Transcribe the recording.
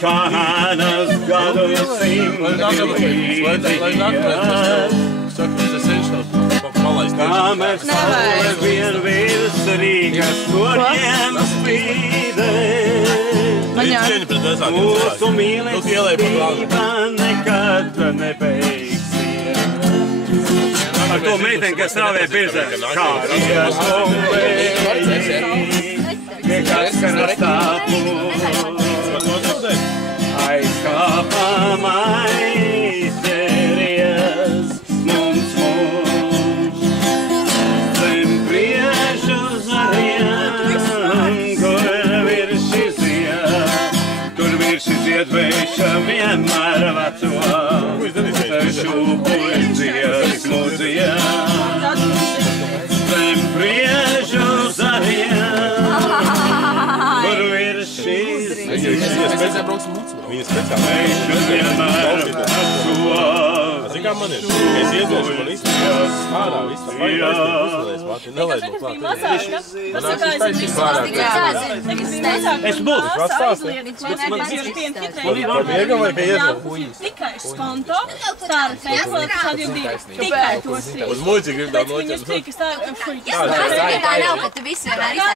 Kānas gadu Kamēr saule vien virs Rīgas kuriem spīdē. Mūsu mīlestība nekad nebeigsies. Ar to meiteni, kas stāvēja birzē. Kāries bombeji, kas krastā plūst. Aizkāpam aizķeries mums mūs. Zem priežu zariem, kur virši zied veiša vienmēr veco. Šūpuļdzies mūzijā. Zem priežu zariem, kur virši Viņas vienmēr veco. Kā man ir? Es iedēšu man izskatās ārā, viss tā baigās uzvēlēs, nelaid man klāt. Es būtu. Par miegam vai pie iedēlu? Tikai skonto, stāra tēma, tad jau divi. Tikai tos trīs. Uz muļķi grib tā noķert. Viņas trīs, kas tā jau šuļi. Tā nav, ka tu visi vienmēr